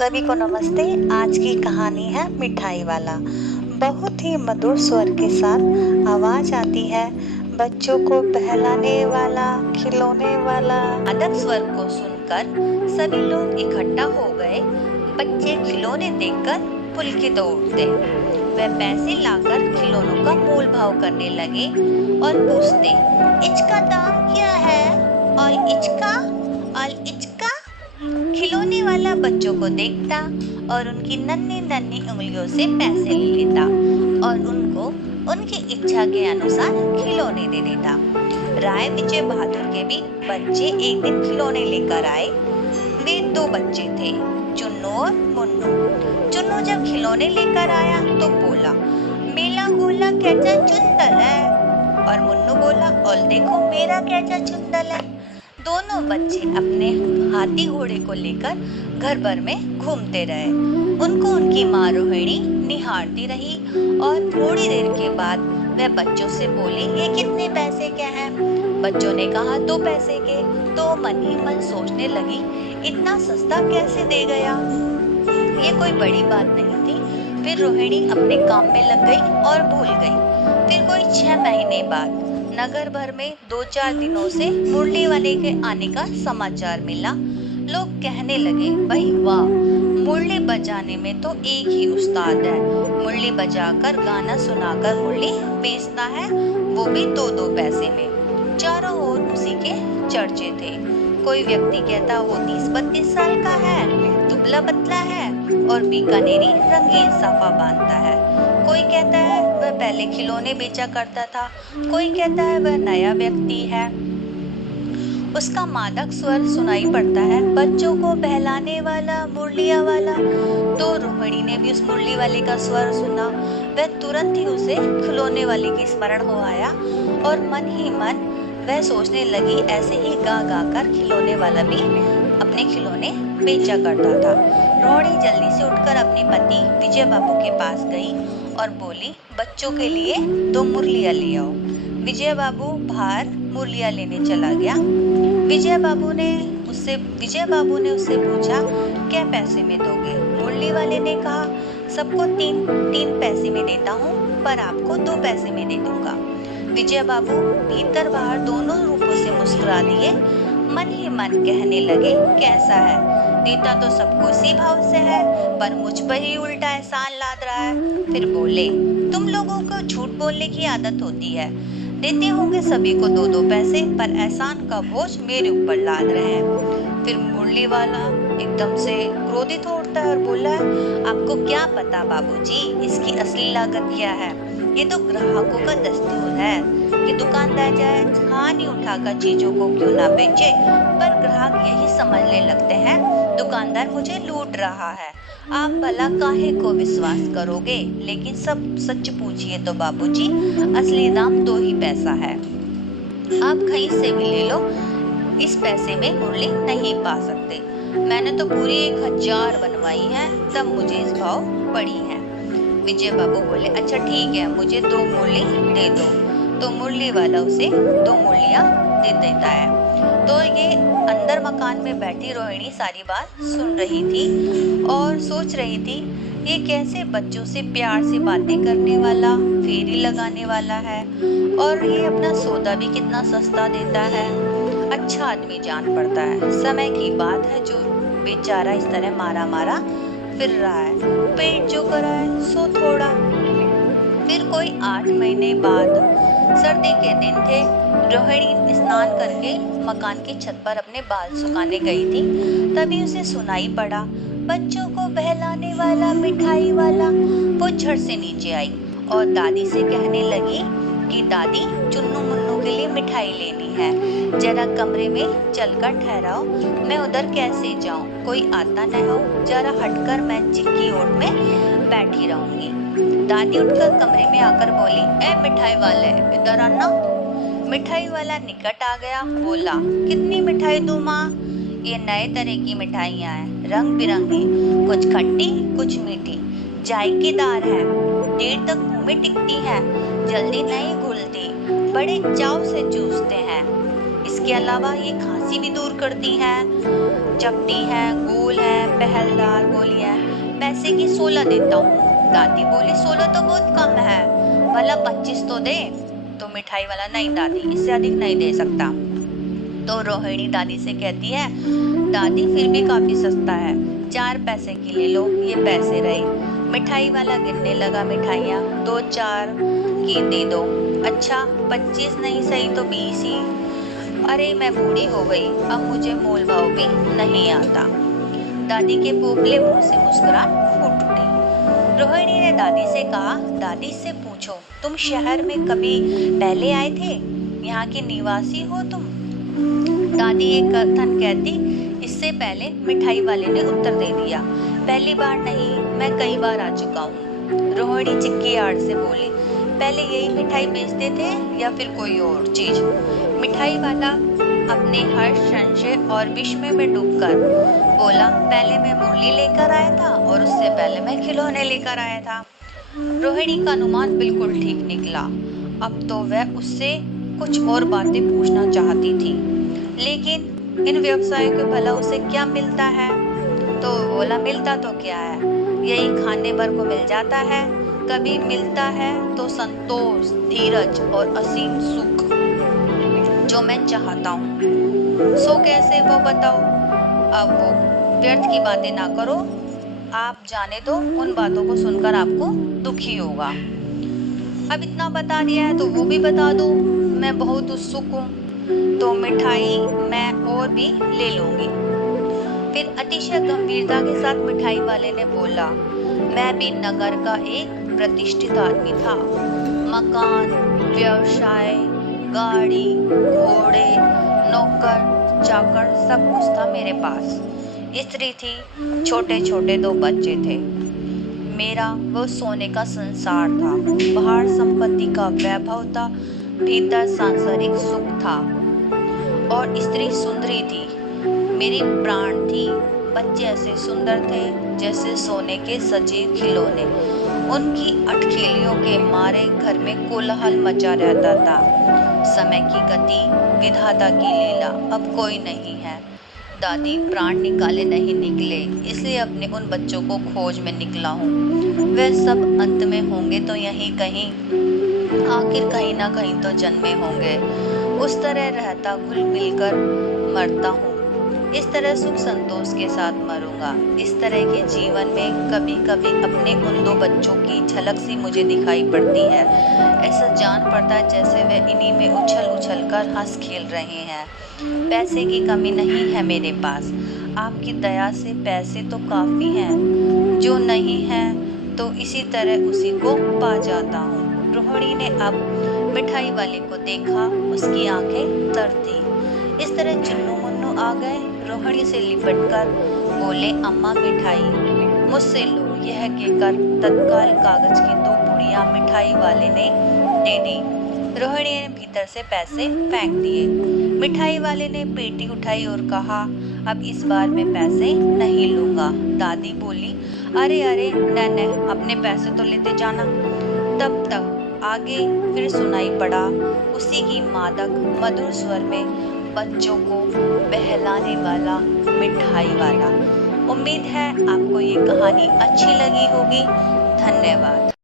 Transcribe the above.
सभी को नमस्ते। आज की कहानी है मिठाई वाला। बहुत ही मधुर स्वर के साथ आवाज आती है, बच्चों को बहलाने वाला, खिलौने वाला। अदक स्वर को सुनकर सभी लोग इकट्ठा हो गए। बच्चे खिलौने देखकर पुलकित उठते। वे पैसे लाकर खिलौनों का मोल भाव करने लगे और पूछते, इसका दाम क्या है? और इसका? और इसका? खिलौने वाला बच्चों को देखता और उनकी नन्ही नन्ही उंगलियों से पैसे ले लेता और उनको उनकी इच्छा के अनुसार खिलौने दे देता। राय विजय बहादुर के भी बच्चे एक दिन खिलौने लेकर आए। वे दो बच्चे थे, चुन्नू और मुन्नू। चुन्नू जब खिलौने लेकर आया तो बोला, मेला गोला कैसा चुंदल है। और मुन्नू बोला, और देखो मेरा कैसा चुंदल है। दोनों बच्चे अपने हाथी घोड़े को लेकर घर भर में घूमते रहे। उनको उनकी माँ रोहिणी निहारती रही और थोड़ी देर के बाद वह बच्चों से बोली, ये कितने पैसे के हैं? बच्चों ने कहा 2 पैसे के। तो मन ही मन सोचने लगी, इतना सस्ता कैसे दे गया? ये कोई बड़ी बात नहीं थी। फिर रोहिणी अपने काम में लग गई और भूल गई। फिर कोई 6 महीने बाद नगर भर में 2-4 दिनों से मुरली वाले के आने का समाचार मिला। लोग कहने लगे, भाई वाह, मुरली बजाने में तो एक ही उस्ताद है। मुरली बजाकर गाना सुनाकर मुरली बेचता है, वो भी 2-2 पैसे में। चारों ओर उसी के चर्चे थे। कोई व्यक्ति कहता वो 30-32 साल का है, दुबला पतला है और बीकानेरी रंगीन साफा बांधता है। कोई कहता है वह पहले खिलौने बेचा करता था। कोई कहता है वह नया व्यक्ति है। उसका मादक स्वर सुनाई पड़ता है, बच्चों को बहलाने वाला, मुरलिया वाला। तो रोहिणी ने भी उस मुरली वाले का स्वर सुना। वह तुरंत ही उसे खिलौने वाले की स्मरण हो आया और मन ही मन वह सोचने लगी, ऐसे ही गा गा कर खिलौने वाला भी अपने खिलौने बेचा करता था। रोहिणी जल्दी से उठकर अपने पति विजय बाबू के पास गई और बोली, बच्चों के लिए 2 मुरलियाँ ले आओ। विजय बाबू बाहर मुरलियाँ लेने चला गया। विजय बाबू ने उससे पूछा, क्या पैसे में दोगे? मुरली वाले ने कहा, सबको 3 पैसे में देता हूँ, पर आपको 2 पैसे में दे दूंगा। विजय बाबू भीतर बाहर दोनों रूपों से मुस्कुरा दिए। मन ही मन कहने लगे, कैसा है, देता तो सबको इसी भाव से है, पर मुझ पर ही उल्टा एहसान लाद रहा है। फिर बोले, तुम लोगों को झूठ बोलने की आदत होती है। देते होंगे सभी को 2-2 पैसे, पर एहसान का बोझ मेरे ऊपर लाद रहे हैं। फिर मुरली वाला एकदम से क्रोधित हो उठता है और बोला, आपको क्या पता बाबूजी, इसकी असली लागत क्या है? ये तो ग्राहकों का दस्तूर है कि दुकानदार चाहे छानी उठाकर चीजों को क्यों ना बेचे, पर ग्राहक यही समझने लगते हैं दुकानदार मुझे लूट रहा है। आप भला काहे को विश्वास करोगे? लेकिन सब सच पूछिए तो बाबूजी, असली दाम 2 ही पैसा है। आप कहीं से भी ले लो, इस पैसे में मुरली नहीं पा सकते। मैंने तो पूरी 1000 बनवाई है, तब मुझे इस भाव पड़ी है। विजय बाबू बोले, अच्छा ठीक है, मुझे 2 मुरली दे दो। तो मुरली वाला उसे 2 मुरलियाँ दे देता है। तो ये अंदर मकान में बैठी रोहिणी सारी बात सुन रही थी और सोच रही थी, ये कैसे बच्चों से प्यार से बातें करने वाला, फेरी लगाने वाला है, और ये अपना सौदा भी कितना सस्ता देता है। अच्छा आदमी जान पड़ता है। समय की बात है, जो बेचारा इस तरह मारा मारा फिर रहा है, पेट जो करा है सो थोड़ा। फिर कोई 8 महीने बाद सर्दी के दिन थे। रोहिणी स्नान करके मकान की छत पर अपने बाल सुखाने गई थी। तभी उसे सुनाई पड़ा, बच्चों को बहलाने वाला, मिठाई वाला। वो झट से नीचे आई और दादी से कहने लगी कि दादी, चुन्नू मुन्नू के लिए मिठाई लेनी है, जरा कमरे में चलकर ठहराओ, मैं उधर कैसे जाऊं? कोई आता न हो, जरा हटकर मैं चिक्की ओट में बैठी रहूंगी। दादी उठकर कमरे में आकर बोली, ए मिठाई वाले, इधर आना। मिठाई वाला निकट आ गया, बोला, कितनी मिठाई दूं माँ? ये नए तरह की मिठाइयाँ हैं, रंग बिरंगी, कुछ खट्टी कुछ मीठी, जायकेदार है, देर तक मुंह में टिकती है, जल्दी नहीं घुलती, बड़े चाव से चूसते हैं। इसके अलावा ये खांसी भी दूर करती है, चपटी है, गोल है, पहलदार गोलियां 16 देता हूँ। दादी बोली 16 तो बहुत कम है, भला 25 तो दे। तो मिठाई वाला, नहीं दादी, इससे अधिक नहीं दे सकता। तो रोहिणी दादी से कहती है, दादी फिर भी काफी सस्ता है, 4 पैसे की ले लो, ये पैसे रहे। मिठाई वाला गिनने लगा मिठाइयाँ, 2 4 की दे दो। अच्छा 25 नहीं सही तो 20 ही। अरे मैं बूढ़ी हो गई, अब मुझे मोल भाव भी नहीं आता। दादी के पोपले मुंह से मुस्कुराहट फूट उठी। रोहिणी ने दादी से कहा, दादी से पूछो, तुम शहर में कभी पहले आए थे? यहाँ के निवासी हो तुम? दादी एक कथन कहती, इससे पहले मिठाई वाले ने उत्तर दे दिया, पहली बार नहीं, मैं कई बार आ चुका हूँ। रोहिणी चिक्की आड़ से बोली, पहले यही मिठाई बेचते थे या फिर कोई और चीज? मिठाई वाला अपने हर्ष, संशय और विस्मय में डूबकर बोला, पहले मैं मुरली लेकर आया था और उससे पहले मैं खिलौने लेकर आया था। रोहिणी का अनुमान बिल्कुल ठीक निकला। अब तो वह उससे कुछ और बातें पूछना चाहती थी, लेकिन इन व्यवसायों के भला उसे क्या मिलता है? तो बोला, मिलता तो क्या है, यही खाने भर को मिल जाता है। कभी मिलता है तो संतोष, धीरज और असीम सुख, जो मैं चाहता हूँ। सो कैसे, वो बताओ। अब वो व्यर्थ की बातें ना करो, आप जाने दो, उन बातों को सुनकर आपको दुखी होगा। अब इतना बता दिया है तो वो भी बता दो, मैं बहुत उत्सुक हूँ, तो मिठाई मैं और भी ले लूंगी। फिर अतिशय गंभीरता के साथ मिठाई वाले ने बोला, मैं भी नगर का एक प्रतिष्ठित आदमी था। मकान, व्यवसाय, गाड़ी, घोड़े, नौकर, चाकर, सब कुछ था मेरे पास। स्त्री थी, छोटे छोटे 2 बच्चे थे। मेरा वो सोने का संसार था। बाहर संपत्ति का वैभव था, भीतर सांसारिक सुख था। और स्त्री सुंदरी थी, मेरी प्राण थी। बच्चे ऐसे सुंदर थे जैसे सोने के सजीव खिलौने। उनकी अटखेलियों के मारे घर में कोलाहल मचा रहता था। समय की गति, विधाता की लीला, अब कोई नहीं है। दादी प्राण निकाले नहीं निकले, इसलिए अपने उन बच्चों को खोज में निकला हूँ। वे सब अंत में होंगे तो यहीं कहीं, आखिर कहीं ना कहीं तो जन्मे होंगे। उस तरह रहता घुल मिलकर मरता हूँ, इस तरह सुख संतोष के साथ मरूंगा। इस तरह के जीवन में कभी कभी अपने उन 2 बच्चों की झलक सी मुझे दिखाई पड़ती है। ऐसा जान पड़ता है जैसे वे इन्हीं में उछल उछल कर हंस खेल रहे हैं। पैसे की कमी नहीं है मेरे पास, आपकी दया से पैसे तो काफी हैं। जो नहीं है तो इसी तरह उसी को पा जाता हूँ। रोहिणी ने अब मिठाई वाले को देखा, उसकी आंखें तर थी। इस तरह चुन्नू मुन्नू आ गए, रोहिणी से लिपटकर बोले, अम्मा मिठाई मुझसे लो। यह कहकर तत्काल कागज की 2 पुड़ियां मिठाई वाले ने दे दी। रोहिणी ने भीतर से पैसे फेंक दिए। मिठाई वाले ने पेटी उठाई और कहा, अब इस बार मैं पैसे नहीं लूंगा। दादी बोली, अरे अरे नैने, अपने पैसे तो लेते जाना। तब तक आगे फिर सुनाई पड़ा उसी की मादक मधुर स्वर में बच्चों को बहलाने वाला मिठाई वाला। उम्मीद है आपको ये कहानी अच्छी लगी होगी। धन्यवाद।